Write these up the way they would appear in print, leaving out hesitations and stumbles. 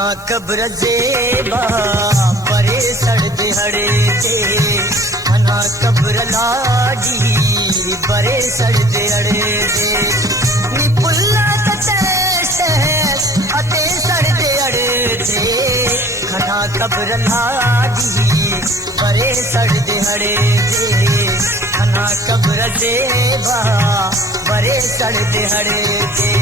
खना कब्र जेबा परे सड़ दिहड़े दे खना कब्र लाडी परे सड़ दिहड़े दे निपुल्ला कते अते सड़ दिहड़े दे खना कब्र लाडी परे सड़ दिहड़े दे खना कब्र जेबा परे सड़ दिहड़े दे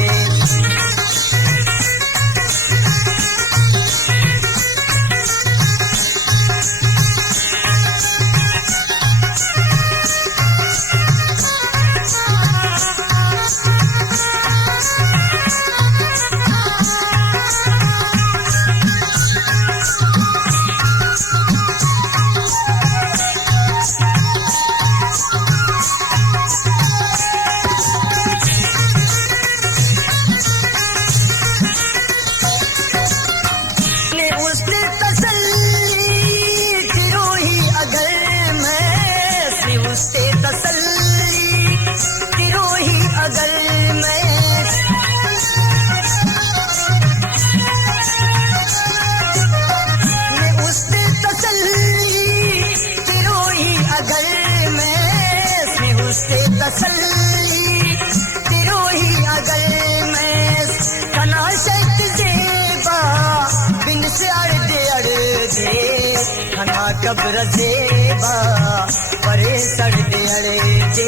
कब्र जेबा परे सड़ दिहड़े दे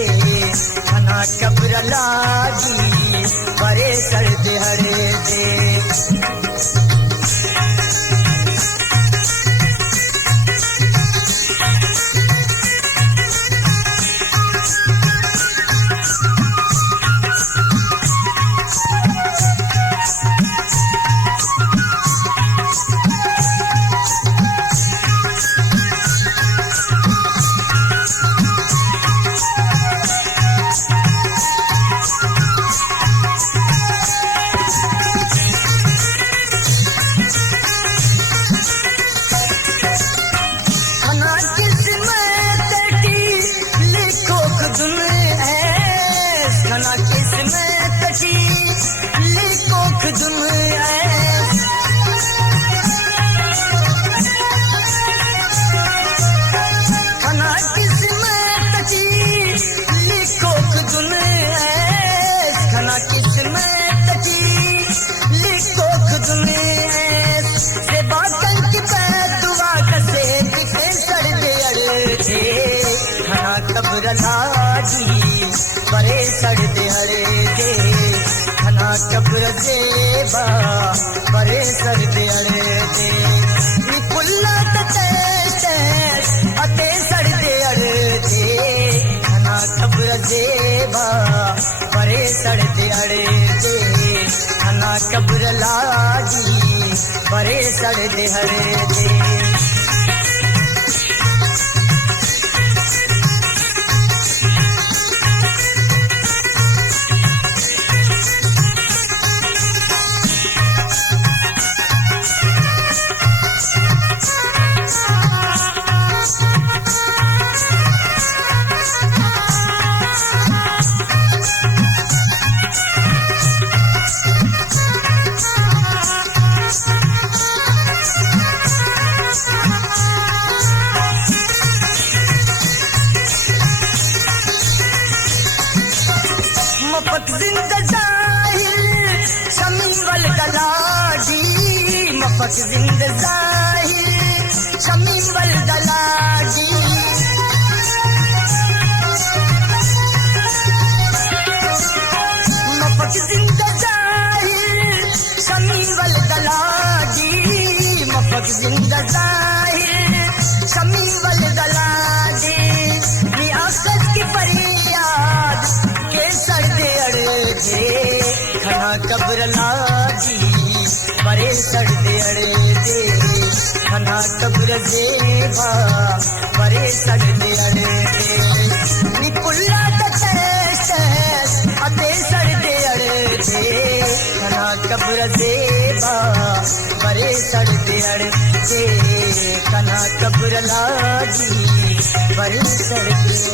खना कब्र लागी परे सड़ दिहड़े दे कब्र लागी परे सड़ दिहड़े दे खना कब्र जेबा परे सड़ दिहड़े दे निपुल्ला कते अते सड़ दिहड़े दे खना कब्र जेबा परे सड़ दिहड़े दे खना कब्र लागी परे सड़ दिहड़े दे मफक जिंदा जाहिर शमीवल गलाडी मफक जिंदा जाहिर शमीवल गलाडी मफक जिंदा जाहिर शमीवल गलाडी मफक जिंदा जाहिर शमीवल गलाडी रियासत की फरियाद खना कब्र लागी परे सड़ दिहड़े दे खना कब्र जेबा परे सड़ दिहड़े दे निपुल्ला कते अते सड़ दिहड़े दे खना कब्र जेबा परे सड़ दिहड़े दे खना कब्र लागी परे सड़ दिहड़े